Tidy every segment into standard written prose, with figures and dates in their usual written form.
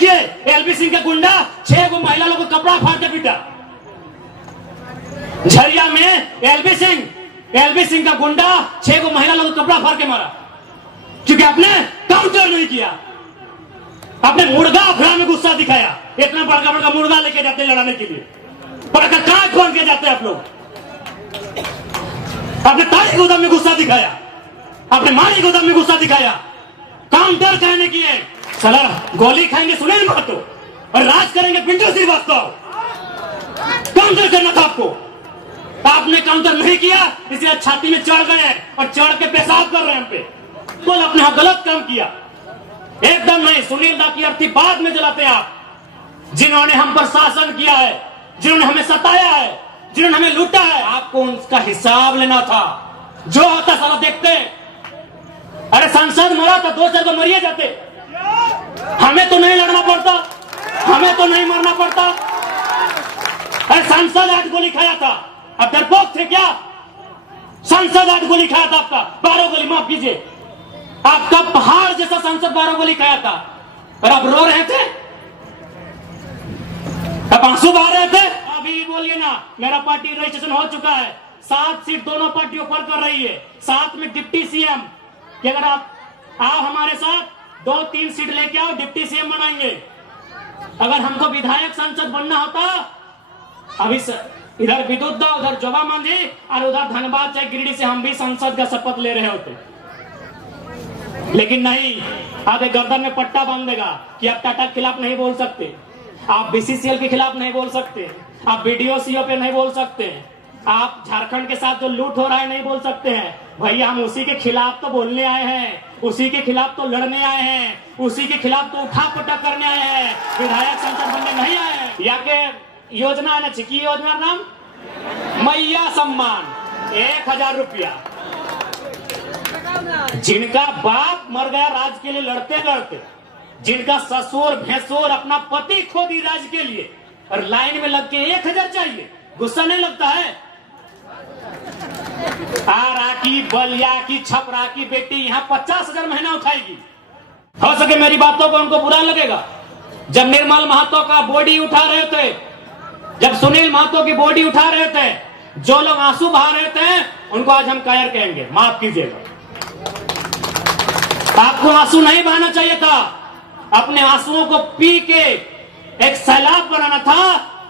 देखिए एलबी सिंह का गुंडा 6 गो महिला लोगों को कपड़ा फाड़ के पीटा। झरिया में एलबी सिंह का गुंडा 6 गो महिला लोगों को कपड़ा फाड़ के मारा, क्योंकि आपने काउंटर नहीं किया। आपने मुर्गा अफरा में गुस्सा दिखाया। इतना बड़का बड़का मुर्गा लेके जाते लड़ाने के लिए, बड़का काट खोल के जाते आप लोग। आपने ताड़ी गोदाम में गुस्सा दिखाया, आपने मारी गोदाम में गुस्सा दिखाया। काउंटर कहने की है, साला गोली खाएंगे सुनील महतो और राज करेंगे पिंटू श्रीवास्तव। काउंटर करना था आपको, आपने काउंटर नहीं किया, इसलिए छाती में चढ़ गए और चढ़ के पेशाब कर रहे हैं हम पे। तो आपने गलत काम किया, एकदम नहीं। सुनील दा की अर्थी बाद में जलाते आप, जिन्होंने हम पर शासन किया है, जिन्होंने हमें सताया है, जिन्होंने हमें लूटा है, आपको उनका हिसाब लेना था। जो होता सारा देखते। अरे सांसद मरा था, 2 साल को मरिए जाते। हमें तो नहीं लड़ना पड़ता, हमें तो नहीं मरना पड़ता। अरे सांसद 8 गोली खाया था, अब डरपोक थे क्या? सांसद 8 गोली खाया था, आपका 12 गोली, माफ कीजिए, आपका पहाड़ जैसा सांसद 12 गोली खाया था, और आप रो रहे थे, अब आंसू बहा रहे थे। अभी बोलिए ना, मेरा पार्टी रजिस्ट्रेशन हो चुका है, 7 सीट दोनों पार्टियों पर कर रही है, साथ में डिप्टी सीएम कि अगर आप आओ हमारे साथ 2-3 सीट लेके आओ, डिप्टी सीएम बनाएंगे। अगर हमको विधायक सांसद बनना होता, अभी इधर विद्युत दा, उधर जोबा मांझी और उधर धनबाद चाहे गिरिडीह से हम भी संसद का शपथ ले रहे होते। लेकिन नहीं, आधे गर्दन में पट्टा बांध देगा कि आप टाटा के खिलाफ नहीं बोल सकते, आप बीसीसीएल के खिलाफ नहीं बोल सकते, आप बीडीओ सीओ पे नहीं बोल सकते, आप झारखंड के साथ जो लूट हो रहा है नहीं बोल सकते हैं। भैया हम उसी के खिलाफ तो बोलने आए हैं, उसी के खिलाफ तो लड़ने आए हैं, उसी के खिलाफ तो उठा पटक करने आए हैं, विधायक संसद बनने नहीं आए हैं। या के योजना है ना, चिकी योजना नाम मैया सम्मान 1000 रुपया। जिनका बाप मर गया राज के लिए लड़ते लड़ते, जिनका ससुर भैंसुर अपना पति खो दी राज के लिए, और लाइन में लग के 1000 चाहिए, गुस्सा नहीं लगता है? आरा की, बलिया की, छपरा की बेटी यहाँ 50,000 महीना उठाएगी। हो सके मेरी बातों को उनको बुरा लगेगा। जब निर्मल महतो का बॉडी उठा रहे थे, जब सुनील महतो की बॉडी उठा रहे थे, जो लोग आंसू बहा रहे थे, उनको आज हम कायर कहेंगे, माफ कीजिएगा। आपको आंसू नहीं बहाना चाहिए था, अपने आंसुओं को पी के एक सैलाब बनाना था।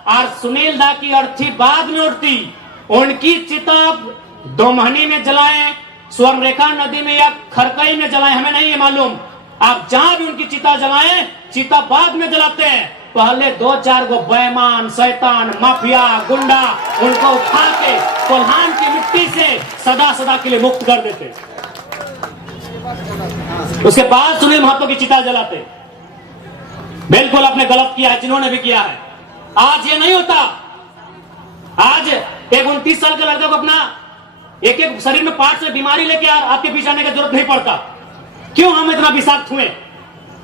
और सुनील दा की अर्थी बाद में उठती, उनकी चिता दोमहनी में जलाएं, स्वर्णरेखा नदी में या खरकई में जलाएं, हमें नहीं है मालूम। आप जहां भी उनकी चिता जलाएं, चिता बाद में जलाते हैं। पहले 2-4 गो बेईमान, शैतान, माफिया, गुंडा, उनको उठा के कोल्हान की मिट्टी से सदा सदा के लिए मुक्त कर देते, उसके बाद सुनील महतो की चिता जलाते। बिल्कुल आपने गलत किया है, जिन्होंने भी किया है। आज ये नहीं होता। आज एक 29 साल के लड़के को अपना एक शरीर में पार्ट से बीमारी लेके आपके पीछे आने की जरूरत नहीं पड़ता। क्यों हम इतना विषाक्त हुए?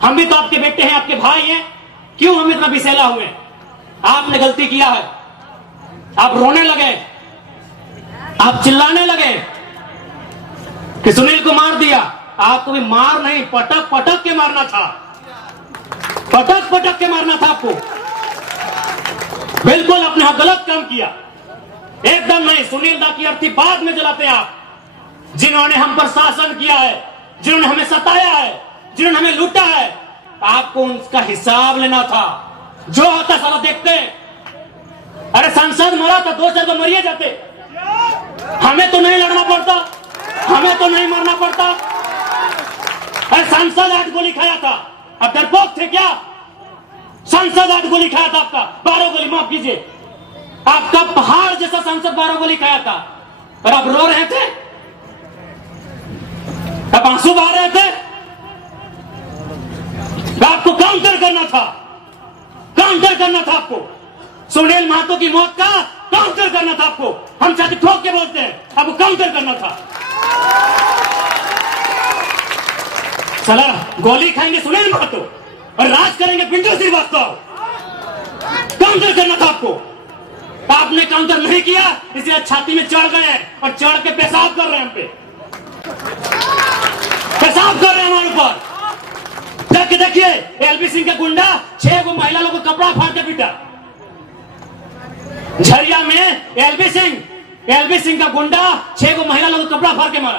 हम भी तो आपके बेटे हैं, आपके भाई हैं, क्यों हम इतना विषैला हुए? आपने गलती किया है, आप रोने लगे, आप चिल्लाने लगे कि सुनील को मार दिया। आपको भी मार नहीं, पटक पटक के मारना था, पटक पटक के मारना था आपको। बिल्कुल आपने गलत काम किया, एकदम नहीं। सुनील दा की अर्थी बाद में जलाते आप, जिन्होंने हम पर शासन किया है, जिन्होंने हमें सताया है, जिन्होंने हमें लूटा है, आपको उनका हिसाब लेना था। जो होता सारा देखते। अरे सांसद मरा था, 2 साल को मरिए जाते। हमें तो नहीं लड़ना पड़ता, हमें तो नहीं मरना पड़ता। अरे सांसद 8 गोली खाया था, अब डरपोक थे क्या? सांसद 8 गोली खाया था, आपका 12 गोली, माफ कीजिए, आपका पहाड़ जैसा सांसद 12 गोली खाया था, और आप रो रहे थे, अब आंसू बहा रहे थे। आपको काउंटर करना था, काउंटर करना था आपको। सुनील महतो की मौत का काउंटर करना था आपको। हम चाहते ठोक के बोलते हैं, आपको काउंटर करना था। साला गोली खाएंगे सुनील महतो और राज करेंगे पिंटू श्रीवास्तव। काउंटर करना था आपको, आपने काउंटर नहीं किया, इसलिए छाती में चढ़ गए और चढ़ के पेशाब कर रहे हैं, हम पे पेशाब कर रहे हैं हमारे ऊपर। देख के देखिए, एलबी सिंह का गुंडा 6 को महिला लोगों को कपड़ा फाड़ के पीटा। झरिया में एलबी सिंह का गुंडा 6 को महिला लोगों को कपड़ा फाड़ के मारा,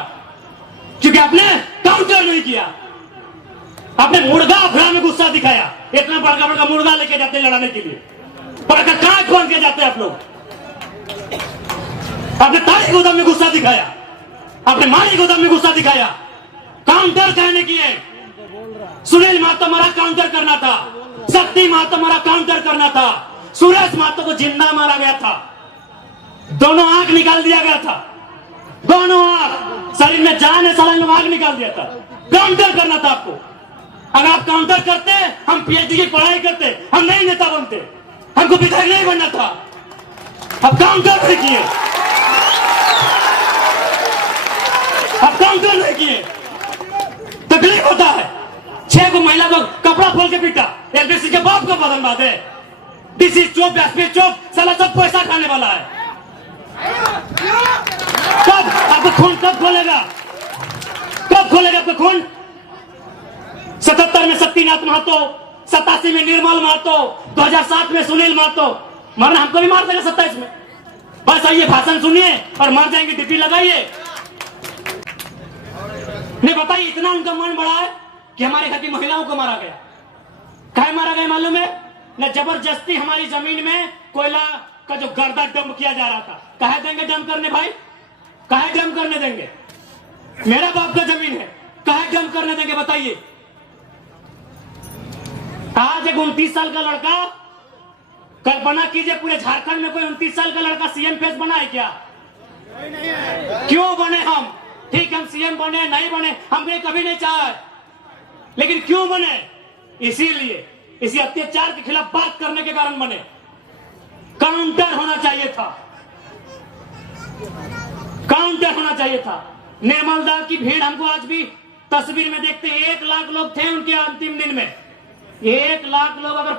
क्योंकि आपने काउंटर नहीं किया। आपने मुर्गा अफरा में गुस्सा दिखाया। इतना बड़का बड़का मुर्गा लेके जाते लड़ाने के लिए, बड़का कांच बांध के जाते आप लोग। आपने ताली गोदाम में गुस्सा दिखाया, आपने माली गोदाम में गुस्सा दिखाया। काउंटर कहने की है। सुनील महतो मारा काउंटर करना था, शक्ति महतो मारा काउंटर करना था, सुरेश महतो को जिंदा मारा गया था, दोनों आंख निकाल दिया गया था, दोनों आंख, शरीर में जान है साला में आंख निकाल दिया था। काउंटर करना था आपको। अगर आप काउंटर करते, हम पीएचडी की पढ़ाई करते, हम नहीं नेता बनते, हमको विधायक नहीं बनना था। अब काउंटर नहीं किए, अब काउंटर नहीं किए, तकलीफ होता है। 6 को महिला को कपड़ा खोल के पीटा। एलबीसी के बाप का बदन बात है। डीसी चौक, एसपी चौक, साला सब पैसा खाने वाला है। कब आपको खून कब खोलेगा? कब खोलेगा आपको खून? 77 में शक्तिनाथ महतो, 87 में निर्मल महतो, 2007 में सुनील महतो। मरना हमको भी मार देगा 27 में। बस आइए, भाषण सुनिए और मर जाएंगे, डिप्टी लगाइए। नहीं बताइए, इतना उनका मन बड़ा है कि हमारे घर की महिलाओं को मारा गया। काहे मारा गया मालूम है? न जबरदस्ती हमारी जमीन में कोयला का जो गर्दा डंप किया जा रहा था। काहे देंगे डंप करने भाई? काहे डंप करने देंगे? मेरा बाप का जमीन है, काहे डंप करने देंगे बताइए? आज एक 29 साल का लड़का, कल्पना कीजिए पूरे झारखंड में कोई 29 साल का लड़का सीएम फेस बना है क्या? क्यों बने हम? ठीक, हम सीएम बने नहीं बने हमने कभी नहीं चाहा, लेकिन क्यों बने? इसीलिए इसी अत्याचार के खिलाफ बात करने के कारण बने। काउंटर होना चाहिए था, काउंटर होना चाहिए था। निर्मल दा की भीड़ हमको आज भी तस्वीर में देखते हैं। 1 लाख लोग थे उनके अंतिम दिन में। 1 लाख लोग अगर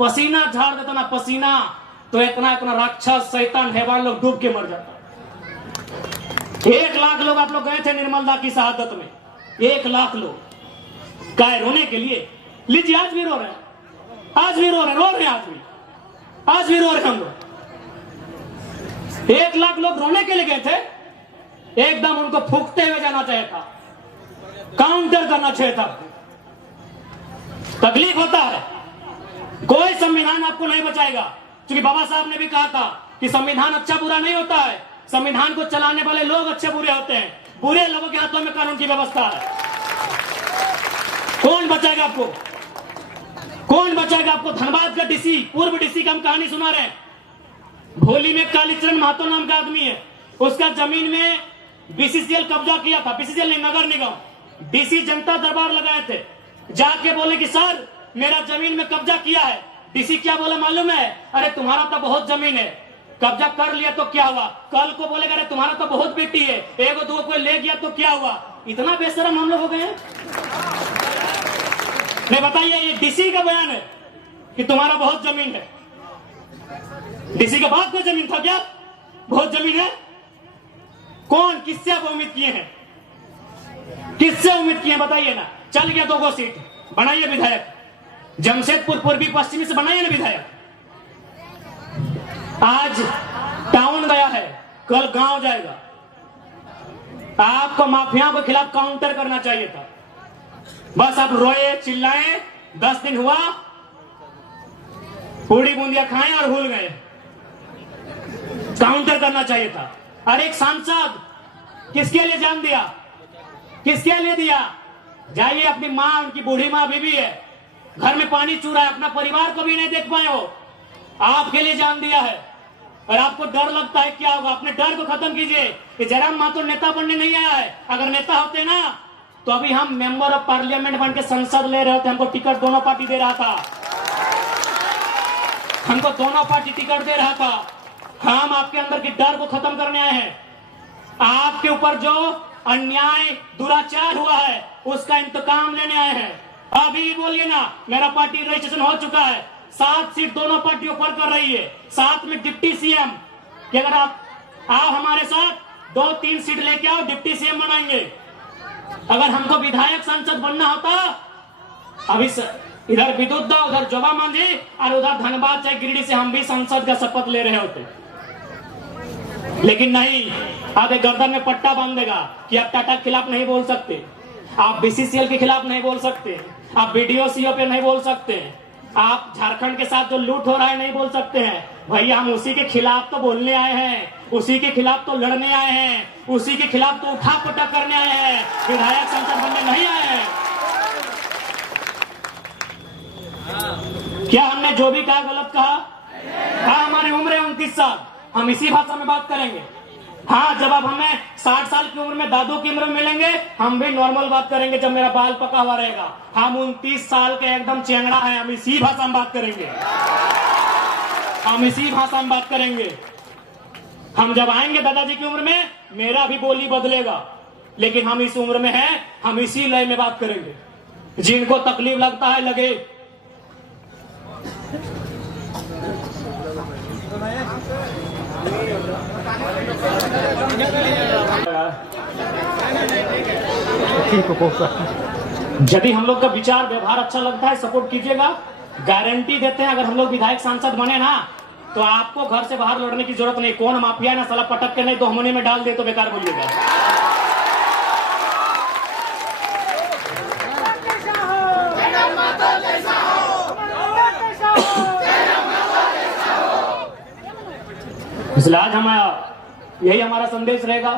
पसीना झाड़ देता ना, पसीना, तो इतना राक्षस शैतान हैवान लोग डूब के मर जाता। 1 लाख लोग आप लोग गए थे निर्मल दा की शहादत में। 1 लाख लोग काय रोने के लिए? लीजिए, आज भी रो रहे हैं, आज भी रो रहे हैं, आज भी रो रहे हैं हम लोग। 1 लाख लोग रोने के लिए गए थे, एकदम उनको फूकते हुए जाना चाहिए था, काउंटर करना चाहिए था। तकलीफ होता है। कोई संविधान आपको नहीं बचाएगा, क्योंकि बाबा साहब ने भी कहा था कि संविधान अच्छा बुरा नहीं होता है, संविधान को चलाने वाले लोग अच्छे बुरे होते हैं। बुरे लोगों के हाथों में कानून की व्यवस्था है। कौन बचाएगा आपको? कौन बचाएगा आपको? धनबाद का डीसी, पूर्व डीसी का हम कहानी सुना रहे हैं। भोली में कालीचरण महतो नाम का आदमी है, उसका जमीन में बीसीसीएल कब्जा किया था। बीसीसीएल नहीं, नगर निगम। डीसी जनता दरबार लगाए थे, जाके बोले कि सर मेरा जमीन में कब्जा किया है। डीसी क्या बोला मालूम है? अरे तुम्हारा तो बहुत जमीन है, कब्जा कर लिया तो क्या हुआ? कल को बोलेगा अरे तुम्हारा तो बहुत बेटी है, 1-2 कोई ले गया तो क्या हुआ? इतना बेशरम हम लोग हो गए हैं। नहीं बताइए, ये डीसी का बयान है कि तुम्हारा बहुत जमीन है। डीसी के बाप को जमीन था क्या? बहुत जमीन है? कौन, किससे आप उम्मीद किए हैं? किससे उम्मीद किए हैं बताइए ना। चल गया 2 सीट, बनाइए विधायक। जमशेदपुर पूर्वी पश्चिमी से बनाइए ना विधायक। आज टाउन गया है, कल गांव जाएगा। आपको माफियाओं के खिलाफ काउंटर करना चाहिए था। बस आप रोए चिल्लाए, 10 दिन हुआ, पूड़ी बूंदिया खाएं और भूल गए। काउंटर करना चाहिए था। अरे एक सांसद किसके लिए जान दिया? किसके लिए दिया? जाइए, अपनी माँ, उनकी बूढ़ी माँ बीबी है, घर में पानी चू रहा है, अपना परिवार को भी नहीं देख पाए हो, आपके लिए जान दिया है। और आपको डर लगता है क्या होगा? अपने डर को खत्म कीजिए। कि जयराम महतो नेता बनने नहीं आया है। अगर नेता होते ना तो अभी हम मेंबर ऑफ पार्लियामेंट बन के संसद ले रहे थे। हमको टिकट दोनों पार्टी दे रहा था, हमको दोनों पार्टी टिकट दे रहा था। हम आपके अंदर की डर को खत्म करने आए हैं। आपके ऊपर जो अन्याय दुराचार हुआ है उसका इंतकाम लेने आए हैं। अभी बोलिए ना, मेरा पार्टी रजिस्ट्रेशन हो चुका है, 7 सीट दोनों पार्टी ऑफर कर रही है, साथ में डिप्टी सीएम कि अगर आप हमारे साथ 2-3 सीट लेके आओ, डिप्टी सीएम बनाएंगे। अगर हमको विधायक सांसद बनना होता अभी इधर विद्युत उधर जोबा मांझी और उधर धनबाद चाहे गिरिडीह से हम भी संसद का शपथ ले रहे होते, लेकिन नहीं, आधे गर्दन में पट्टा बांध देगा कि आप टाटा के खिलाफ नहीं बोल सकते, आप बीसीसीएल के खिलाफ नहीं बोल सकते, आप बीडीओ सीओ पे नहीं बोल सकते, आप झारखंड के साथ जो लूट हो रहा है नहीं बोल सकते हैं। भैया हम उसी के खिलाफ तो बोलने आए हैं, उसी के खिलाफ तो लड़ने आए हैं, उसी के खिलाफ तो उठा पटक करने आए हैं, विधायक संसद बनने नहीं आए हैं। क्या हमने जो भी कहा गलत कहा? हमारी उम्र है 29 साल, हम इसी भाषा में बात करेंगे। हाँ, जब आप हमें 60 साल की उम्र में दादू की उम्र में मिलेंगे, हम भी नॉर्मल बात करेंगे जब मेरा बाल पका हुआ रहेगा। हम 29 साल के एकदम चेंगड़ा है, हम इसी भाषा में बात करेंगे, हम इसी भाषा में बात करेंगे। हम जब आएंगे दादाजी की उम्र में, मेरा भी बोली बदलेगा, लेकिन हम इस उम्र में हैं, हम इसी लय में बात करेंगे। जिनको तकलीफ लगता है लगे। यदि हम लोग का विचार व्यवहार अच्छा लगता है, सपोर्ट कीजिएगा। गारंटी देते हैं, अगर हम लोग विधायक सांसद बने ना, तो आपको घर से बाहर लड़ने की जरूरत नहीं। कौन माफिया ना साला पटक के नहीं तो हमने में डाल दे तो बेकार बोलिएगा। इसलिए आज यही हमारा संदेश रहेगा।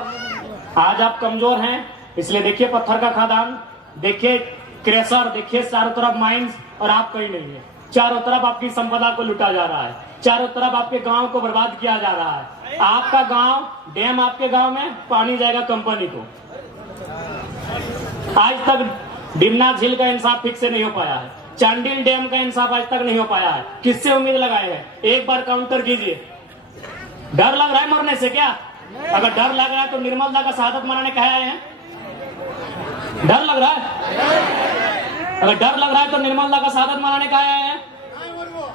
आज आप कमजोर हैं, इसलिए देखिए पत्थर का खदान, देखिए क्रेशर, देखिए चारों तरफ माइंस, और आप कहीं नहीं है। चारों तरफ आपकी संपदा को लुटा जा रहा है, चारों तरफ आपके गांव को बर्बाद किया जा रहा है। आपका गांव, डैम आपके गांव में, पानी जाएगा कंपनी को। आज तक डिमना झील का इंसाफ ठीक से नहीं हो पाया है, चांडिल डैम का इंसाफ आज तक नहीं हो पाया है। किससे उम्मीद लगाए हैं? एक बार काउंटर कीजिए। डर लग रहा है मरने से क्या? अगर डर लग रहा है तो निर्मल दा का शहादत मनाने कहे आए हैं? डर लग रहा है? अगर डर लग रहा है तो निर्मल दा का शहादत मनाने कहे आए हैं?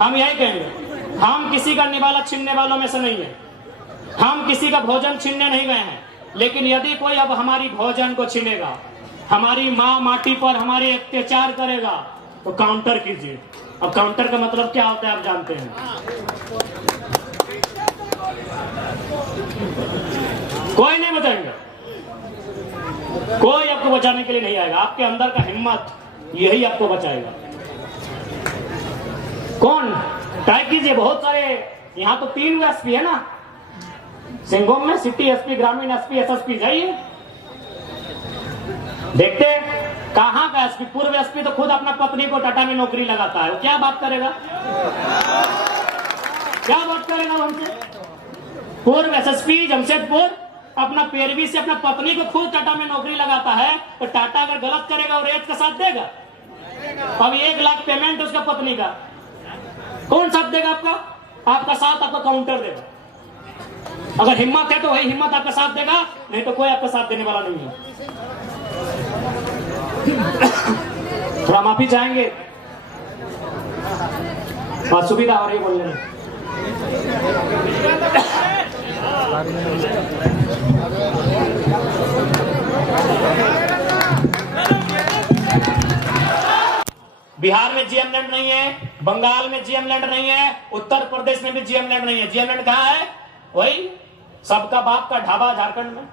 हम यही कहेंगे, हम किसी का निवाला छीनने वालों में से नहीं है, हम किसी का भोजन छीनने नहीं गए हैं। लेकिन यदि कोई अब हमारी भोजन को छीनेगा, हमारी माँ माटी पर हमारी अत्याचार करेगा, तो काउंटर कीजिए। अब काउंटर का मतलब क्या होता है आप जानते हैं। कोई नहीं बचाएगा, कोई आपको बचाने के लिए नहीं आएगा। आपके अंदर का हिम्मत यही आपको बचाएगा। कौन? ट्राई कीजिए। बहुत सारे यहाँ तो 3 एसपी है ना, सिंगोम में सिटी एसपी, ग्रामीण एसपी, एसएसपी। जाइए देखते कहाँ का एसपी। पूर्व एसपी तो खुद अपना पत्नी को टाटा में नौकरी लगाता है, वो क्या बात करेगा? क्या बात करेगा हमसे? पूर्व एसएसपी जमशेदपुर अपना पैरवी से अपना पत्नी को खुद टाटा में नौकरी लगाता है, तो टाटा अगर गलत करेगा और रेत का साथ देगा? अब 1 लाख पेमेंट उसका पत्नी का, कौन साथ देगा आपका? आपका साथ आपका काउंटर देगा। अगर हिम्मत है तो वही हिम्मत आपका साथ देगा, नहीं तो कोई आपका साथ देने वाला नहीं है। थोड़ा माफी चाहेंगे, सुविधा हो रही है बोलने में। बिहार में जीएम लैंड नहीं है, बंगाल में जीएम लैंड नहीं है, उत्तर प्रदेश में भी जीएम लैंड नहीं है। जीएम लैंड कहाँ है? वही सबका बाप का ढाबा झारखंड में।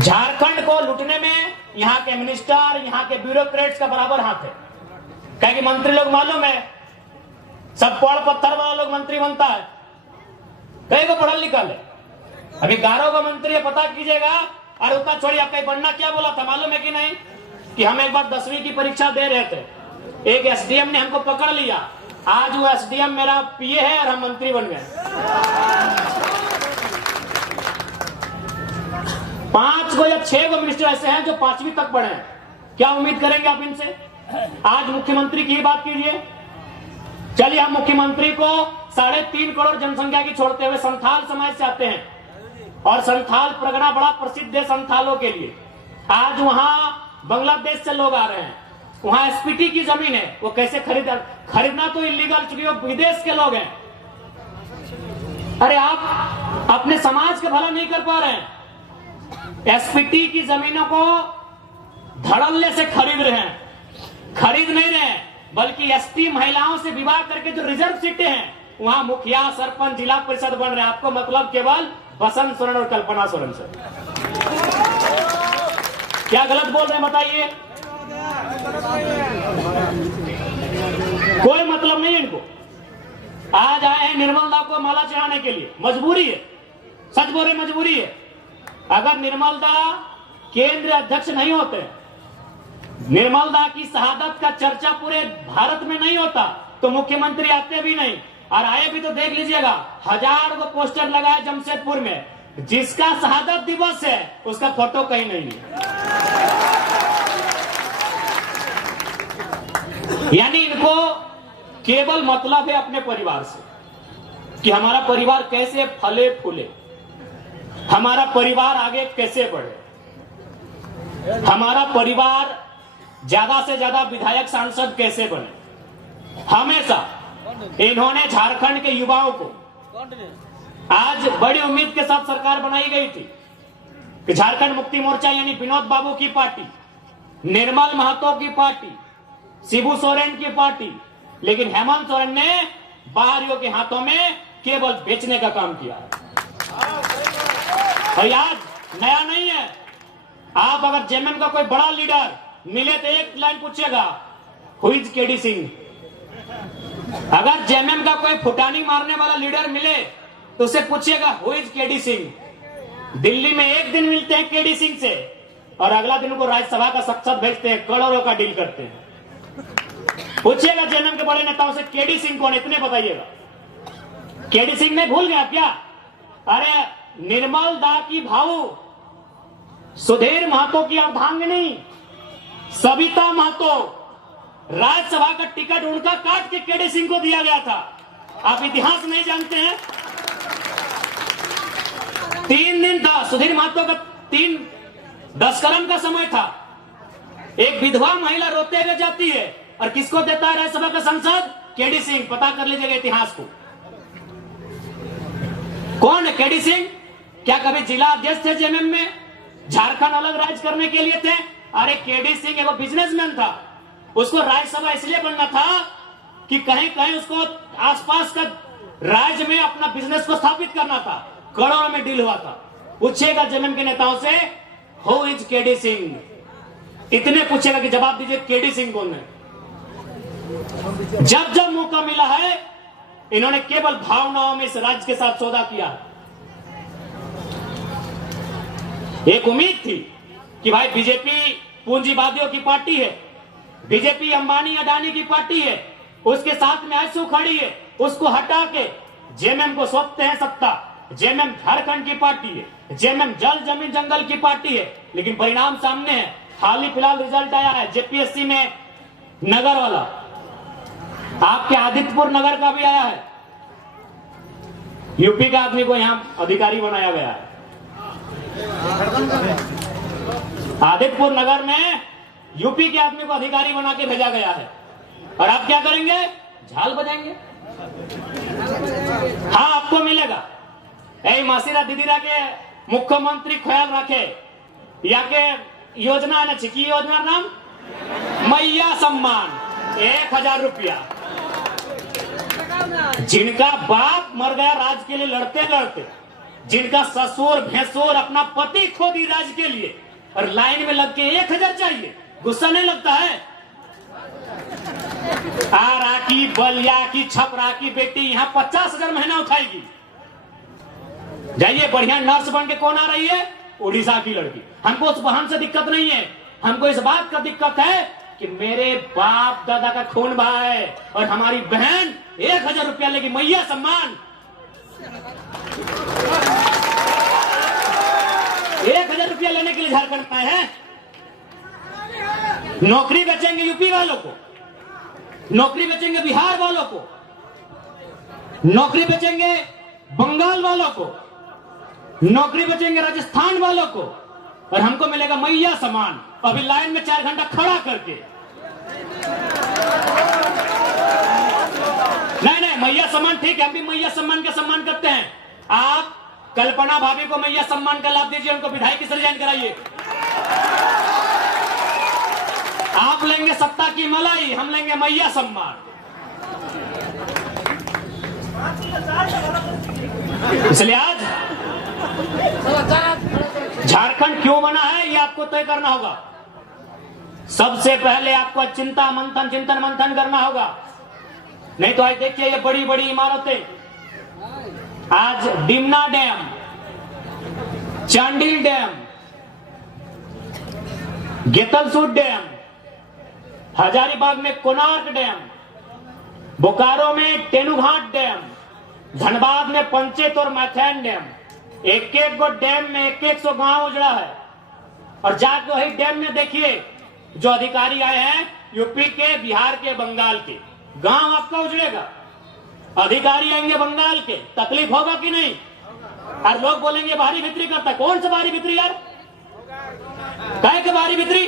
झारखंड को लूटने में यहाँ के मिनिस्टर, यहाँ के ब्यूरोक्रेट्स का बराबर हाथ है। कहे कि मंत्री लोग मालूम है, सब पढ़ पत्थर वाला लोग मंत्री बनता है, कहीं को पढ़ल लिखल है। अभी 11 का मंत्री है, पता कीजिएगा। और उतना छोड़ी, आपका बनना क्या बोला था मालूम है कि नहीं? कि हम एक बार 10वीं की परीक्षा दे रहे थे, एक एसडीएम ने हमको पकड़ लिया। आज वो एसडीएम मेरा पीए है और हम मंत्री बन गए। 5 या 6 मिनिस्टर ऐसे हैं जो 5वीं तक पढ़े हैं। क्या उम्मीद करेंगे आप इनसे? आज मुख्यमंत्री की बात कीजिए। चलिए, हम मुख्यमंत्री को 3.5 करोड़ जनसंख्या की छोड़ते हुए संथाल समाज से आते हैं, और संथाल परगना बड़ा प्रसिद्ध है संथालों के लिए। आज वहां बांग्लादेश से लोग आ रहे हैं, वहां एसपीटी की जमीन है, वो कैसे खरीदना तो इलीगल, चूंकि वो विदेश के लोग हैं। अरे आप अपने समाज का भला नहीं कर पा रहे हैं। एसपीटी की जमीनों को धड़ल्ले से खरीद रहे हैं, खरीद नहीं रहे हैं, बल्कि एसटी महिलाओं से विवाह करके जो रिजर्व सीटें हैं वहां मुखिया, सरपंच, जिला परिषद बन रहे हैं। आपको मतलब केवल बसंत सोरेन और कल्पना सोरेन से। क्या गलत बोल रहे हैं बताइए? कोई मतलब नहीं इनको। आज आए हैं निर्मल दा को माला चढ़ाने के लिए, मजबूरी है, सच बोल रहे मजबूरी है। अगर निर्मल दा केंद्रीय अध्यक्ष नहीं होते, निर्मल दा की शहादत का चर्चा पूरे भारत में नहीं होता, तो मुख्यमंत्री आते भी नहीं। और आए भी तो देख लीजिएगा, 1000 को पोस्टर लगाए जमशेदपुर में, जिसका शहादत दिवस है उसका फोटो कहीं नहीं है। यानी इनको केवल मतलब है अपने परिवार से, कि हमारा परिवार कैसे फले फूले, हमारा परिवार आगे कैसे बढ़े, हमारा परिवार ज्यादा से ज्यादा विधायक सांसद कैसे बने। हमेशा इन्होंने झारखंड के युवाओं को, आज बड़ी उम्मीद के साथ सरकार बनाई गई थी कि झारखंड मुक्ति मोर्चा यानी विनोद बाबू की पार्टी, निर्मल महतो की पार्टी, शिबू सोरेन की पार्टी, लेकिन हेमंत सोरेन ने बाहरियों के हाथों में केवल बेचने का काम किया। और आज नया नहीं है, आप अगर जेएमएम का कोई बड़ा लीडर मिले तो एक लाइन पूछेगा, हु इज केडी सिंह। अगर जेएमएम का कोई फुटानी मारने वाला लीडर मिले तो उसे पूछिएगा, who is KD Singh. Delhi में एक दिन मिलते हैं केडी सिंह से और अगला दिन उनको राज्यसभा का सांसद भेजते हैं, करोड़ों का डील करते हैं। पूछिएगा जेएमएम के बड़े नेताओं से, केडी सिंह कौन, इतने बताइएगा। केडी सिंह ने भूल गया क्या? अरे निर्मल दा की भाऊ, सुधीर महतो की अर्धांगिनी सविता महतो, राज्यसभा का टिकट उनका काट के केडी सिंह को दिया गया था। आप इतिहास नहीं जानते हैं? 3 दिन था सुधीर महतो का, 10 कर्म का समय था। एक विधवा महिला रोते हुए जाती है और किसको देता है राज्यसभा का सांसद? केडी सिंह। पता कर लीजिएगा इतिहास को, कौन है केडी सिंह? क्या कभी जिला अध्यक्ष थे जेएमएम में? झारखंड अलग राज्य करने के लिए थे? अरे केडी सिंह एगो बिजनेसमैन था, उसको राज्यसभा इसलिए बनना था कि कहीं कहीं उसको आसपास का राज्य में अपना बिजनेस को स्थापित करना था। करोड़ों में डील हुआ था। पूछेगा जेएमएम के नेताओं से, हु इज केडी सिंह, इतने पूछेगा कि जवाब दीजिए केडी सिंह कौन है। जब जब मौका मिला है इन्होंने केवल भावनाओं में इस राज्य के साथ सौदा किया। एक उम्मीद थी कि भाई बीजेपी पूंजीवादियों की पार्टी है, बीजेपी अंबानी अडानी की पार्टी है, उसके साथ में आंसू खड़ी है, उसको हटा के जेएमएम को सौंपते हैं सत्ता। जेएमएम झारखंड की पार्टी है, जेएमएम जल जमीन जंगल की पार्टी है, लेकिन परिणाम सामने है। हाल ही फिलहाल रिजल्ट आया है जेपीएससी में, नगर वाला, आपके आदित्यपुर नगर का भी आया है। यूपी का आदमी को यहां अधिकारी बनाया गया है। आदित्यपुर नगर में यूपी के आदमी को अधिकारी बना के भेजा गया है। और आप क्या करेंगे? झाल बजाएंगे। हाँ, आपको मिलेगा। मासीरा दीदीरा के मुख्यमंत्री ख्याल रखे, या के योजना है ना, छिकी योजना नाम मैया सम्मान, 1000 रुपया। जिनका बाप मर गया राज के लिए लड़ते लड़ते, जिनका ससुर भैंसुर अपना पति खो दी राज के लिए, और लाइन में लग के 1000 चाहिए, गुस्सा नहीं लगता है? आरा की, बलिया की, छपरा की बेटी यहाँ 50,000 महीना उठाएगी। जाइए, बढ़िया नर्स बन के कौन आ रही है? उड़ीसा की लड़की। हमको उस बहन से दिक्कत नहीं है, हमको इस बात का दिक्कत है कि मेरे बाप दादा का खून बहा है और हमारी बहन 1000 रुपया लेगी, मैया सम्मान। 1000 रुपया लेने के लिए झारखंड में है। नौकरी बेचेंगे यूपी वालों को, नौकरी बेचेंगे बिहार वालों को, नौकरी बेचेंगे बंगाल वालों को, नौकरी बेचेंगे राजस्थान वालों को, और हमको मिलेगा मैया सम्मान। अभी लाइन में 4 घंटा खड़ा करके। नहीं, मैया सम्मान ठीक है, हम भी मैया सम्मान का सम्मान करते हैं। आप कल्पना भाभी को मैया सम्मान का लाभ दीजिए, उनको विधायक से रिजाइन कराइए। आप लेंगे सत्ता की मलाई, हम लेंगे मैया सम्मान। इसलिए आज झारखंड क्यों बना है ये आपको तय करना होगा। सबसे पहले आपको चिंतन मंथन करना होगा। नहीं तो आज देखिए ये बड़ी बड़ी इमारतें, आज Dimna dam, Chandil dam, Getalsud dam, Hazaribagh में कोणार्क डैम, बोकारो में तेनुघाट डैम, धनबाद में पंचेत और मैथैन डैम, एक एक गो डैम में एक एक सौ गांव उजड़ा है। और जाके वही डैम में देखिए जो अधिकारी आए हैं यूपी के, बिहार के, बंगाल के, गांव आपका उजड़ेगा। अधिकारी आएंगे बंगाल के, तकलीफ होगा कि नहीं? और लोग बोलेंगे भारी बिक्री करता है। कौन सा भारी बिक्री यार? काय के भारी बिक्री?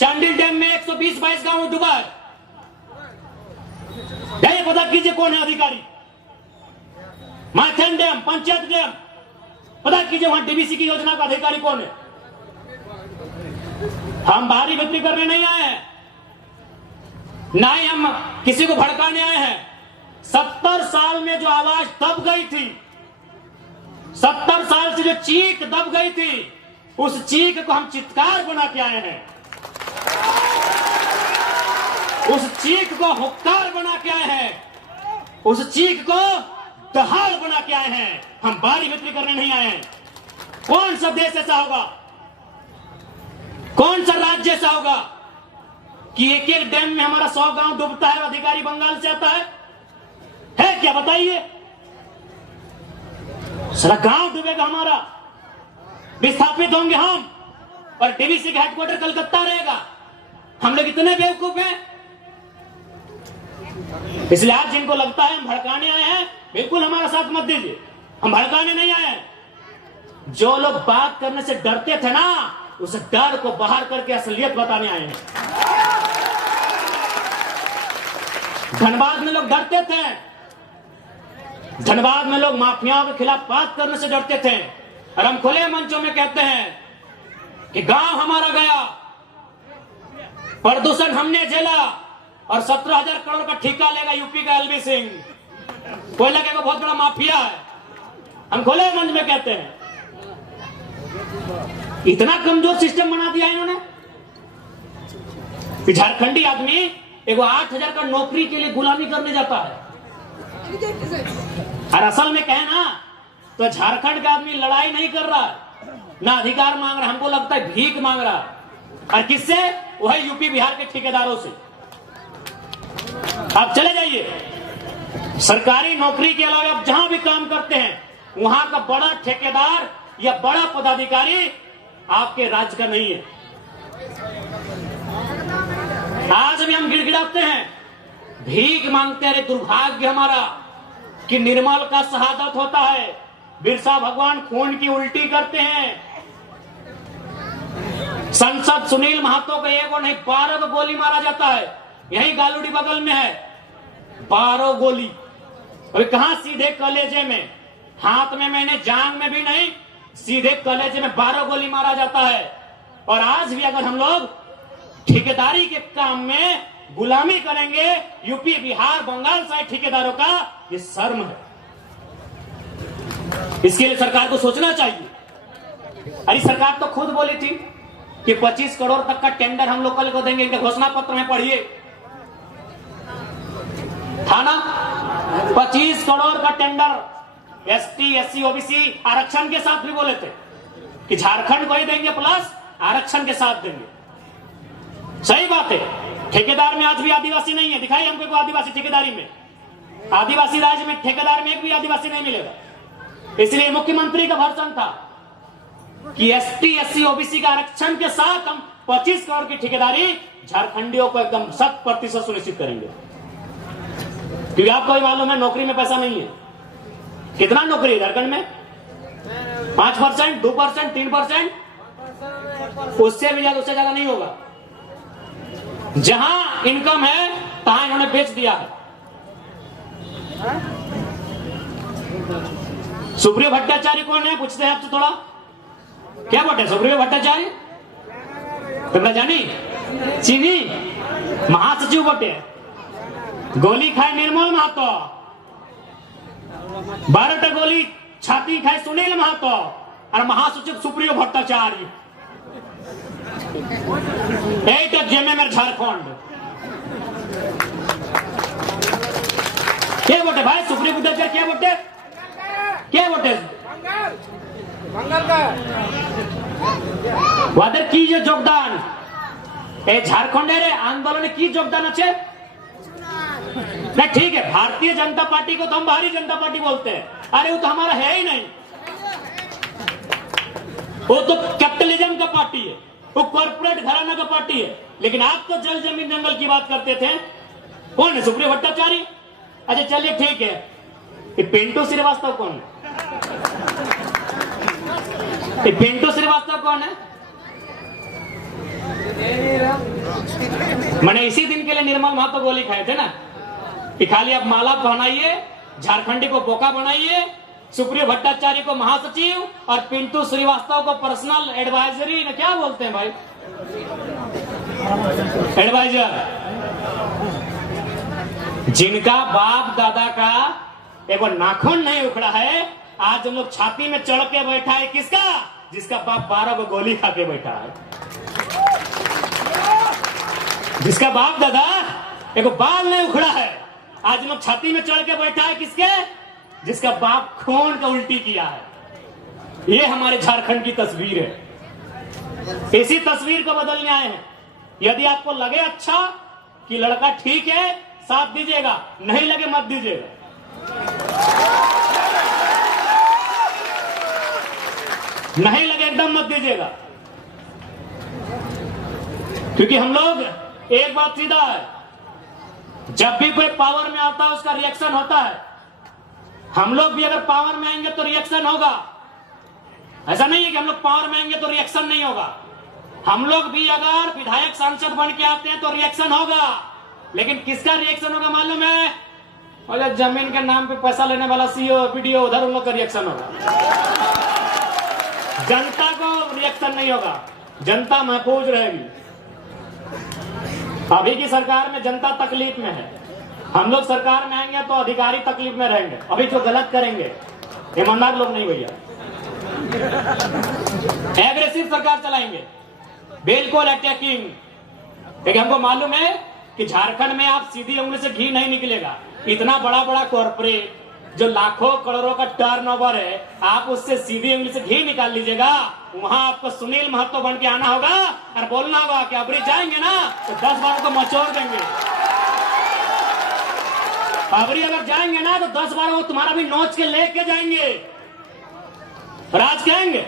चांडिल डैम में 120-22 गांव डूबा है। ये पता कीजिए कौन है अधिकारी। मैथन डैम, पंचायत डैम, पता कीजिए वहां डीबीसी की योजना का अधिकारी कौन है। हम भारी बिक्री करने नहीं आए हैं, ना ही हम किसी को भड़काने आए हैं। 70 साल में जो आवाज दब गई थी, 70 साल से जो चीख दब गई थी, उस चीख को हम चित्कार बना के आए हैं। उस चीख को हुक्कार बना के आए हैं। उस चीख को दहाड़ बना के आए हैं। हम भारी बिक्री करने नहीं आए हैं। कौन सा देश ऐसा होगा, कौन सा राज्य ऐसा होगा कि एक एक डैम में हमारा 100 गांव डूबता है और अधिकारी बंगाल से आता है? क्या बताइए? सारा गांव डूबेगा हमारा, विस्थापित होंगे हम, और डीवीसी का हेडक्वार्टर कलकत्ता रहेगा। हम लोग इतने बेवकूफ हैं। इसलिए आज जिनको लगता है हम भड़काने आए हैं, बिल्कुल हमारा साथ मत दीजिए। हम भड़काने नहीं आए हैं। जो लोग बात करने से डरते थे ना, उस डर को बाहर करके असलियत बताने आए हैं। धनबाद में लोग डरते थे, धनबाद में लोग माफियाओं के खिलाफ बात करने से डरते थे, और हम खुले मंचों में कहते हैं कि गांव हमारा गया, प्रदूषण हमने झेला, और 17,000 करोड़ का ठेका लेगा यूपी का एलबी सिंह। कोयला का बहुत बड़ा माफिया है। हम खुले मंच में कहते हैं। इतना कमजोर सिस्टम बना दिया इन्होंने कि झारखंडी आदमी एगो 8,000 का नौकरी के लिए गुलामी करने जाता है। और असल में कहे ना तो झारखंड का आदमी लड़ाई नहीं कर रहा, ना अधिकार मांग रहा, हमको लगता है भीख मांग रहा। और किससे? वही यूपी बिहार के ठेकेदारों से। आप चले जाइए, सरकारी नौकरी के अलावा आप जहां भी काम करते हैं, वहां का बड़ा ठेकेदार या बड़ा पदाधिकारी आपके राज्य का नहीं है। आज भी हम गिड़गिड़ाते हैं, भीख मांगते हैं। दुर्भाग्य हमारा कि निर्मल का शहादत होता है, बिरसा भगवान खून की उल्टी करते हैं। संसद सुनील महतो को एगो नहीं 12 को गोली मारा जाता है। यही गालूडी बगल में है, 12 गोली। अभी कहां? सीधे कलेजे में, हाथ में मैंने, जांग में भी नहीं, सीधे कलेजे में 12 गोली मारा जाता है। और आज भी अगर हम लोग ठेकेदारी के काम में गुलामी करेंगे यूपी बिहार बंगाल साइड ठेकेदारों का, ये शर्म है। इसके लिए सरकार को सोचना चाहिए। अरे सरकार तो खुद बोली थी कि 25 करोड़ तक का टेंडर हम लोग कल को देंगे। इनके घोषणा पत्र में पढ़िए, था ना 25 करोड़ का टेंडर एसटी एससी ओबीसी आरक्षण के साथ भी बोले थे कि झारखंड को ही देंगे प्लस आरक्षण के साथ देंगे। सही बात है, ठेकेदार में आज भी आदिवासी नहीं है। दिखाई हमको आदिवासी ठेकेदारी में, आदिवासी राज्य में ठेकेदार में एक भी आदिवासी नहीं मिलेगा। इसलिए मुख्यमंत्री का भर्सन था कि एसटी एससी ओबीसी का आरक्षण के साथ हम 25 करोड़ की ठेकेदारी झारखंडियों को एकदम 100% सुनिश्चित करेंगे। क्योंकि आपको भी मालूम है नौकरी में पैसा नहीं है। कितना नौकरी है झारखंड में? 5%, 2%, 3%, उससे भी ज्यादा, उससे ज्यादा नहीं होगा। जहां इनकम है तहां इन्होंने बेच दिया है। सुप्रियो भट्टाचार्य कौन है? पूछते हैं आपसे थोड़ा, क्या बोलते हैं सुप्रियो भट्टाचार्य? तुमने जानी? चीनी महासचिव बटे गोली खाए निर्मल महतो, 12टा गोली छाती खाए सुनील महतो और महासचिव सुप्रियो भट्टाचार्य। এইটা জেএমএম এর ঝাড়খণ্ড। কে বটে ভাই সুপ্রিয় ভট্টাচার্য? কে বটে? কে বটে? ওদের কি যে যোগদান এই ঝাড়খণ্ডের আন্দোলনে কি যোগদান আছে? नहीं ठीक है, भारतीय जनता पार्टी को तो हम बाहरी जनता पार्टी बोलते हैं। अरे वो तो हमारा है ही नहीं, वो तो कैपिटलिज्म का पार्टी है, वो कॉर्पोरेट घराना का पार्टी है। लेकिन आप तो जल जमीन जंगल की बात करते थे। कौन है सुप्रियो भट्टाचार्य? अच्छा चलिए ठीक है, ये पिंटू श्रीवास्तव कौन है? ये पिंटू श्रीवास्तव कौन है? मैंने इसी दिन के लिए निर्मल महतो गोली खाए थे ना कि खाली आप माला पहनाइए, झारखंडी को बोका बनाइए, सुप्रियो भट्टाचार्य को महासचिव और पिंटू श्रीवास्तव को पर्सनल एडवाइजरी ना क्या बोलते हैं भाई, एडवाइजर, जिनका बाप दादा का एक नाखून नहीं उखड़ा है, आज हम लोग छाती में चढ़ के बैठा है। किसका? जिसका बाप 12 को गोली खा के बैठा है, जिसका बाप दादा एक बाल नहीं उखड़ा है, आज लोग छाती में चढ़ के बैठा है। किसके? जिसका बाप खून का उल्टी किया है। ये हमारे झारखंड की तस्वीर है। इसी तस्वीर को बदलने आए हैं। यदि आपको लगे अच्छा कि लड़का ठीक है, साथ दीजिएगा, नहीं लगे मत दीजिएगा। नहीं लगे एकदम मत दीजिएगा, क्योंकि हम लोग एक बात सीधा है, जब भी कोई पावर में आता है उसका रिएक्शन होता है। हम लोग भी अगर पावर में आएंगे तो रिएक्शन होगा। ऐसा नहीं है कि हम लोग पावर में आएंगे तो रिएक्शन नहीं होगा। हम लोग भी अगर विधायक सांसद बन के आते हैं तो रिएक्शन होगा। लेकिन किसका रिएक्शन होगा मालूम है? और जमीन के नाम पे पैसा लेने वाला सीओ वीडियो, उधर उन लोग का रिएक्शन होगा। जनता को रिएक्शन नहीं होगा, जनता महफूज रहेगी। अभी की सरकार में जनता तकलीफ में है, हम लोग सरकार में आएंगे तो अधिकारी तकलीफ में रहेंगे। अभी जो गलत करेंगे ईमानदार लोग नहीं भैया, एग्रेसिव सरकार चलाएंगे, बिल्कुल अटैकिंग। लेकिन हमको मालूम है कि झारखंड में आप सीधी उंगली से घी नहीं निकलेगा। इतना बड़ा बड़ा कॉर्पोरेट जो लाखों करोड़ों का टर्नओवर है, आप उससे सीधी उंगली से घी निकाल लीजिएगा। वहां आपको सुनील महतो बन के आना होगा और बोलना होगा कि अबरी जाएंगे ना तो 10 बारों को मचोड़ देंगे। अबरी अगर जाएंगे ना तो 10 बारों को तुम्हारा भी नोच के लेके जाएंगे। राज कहेंगे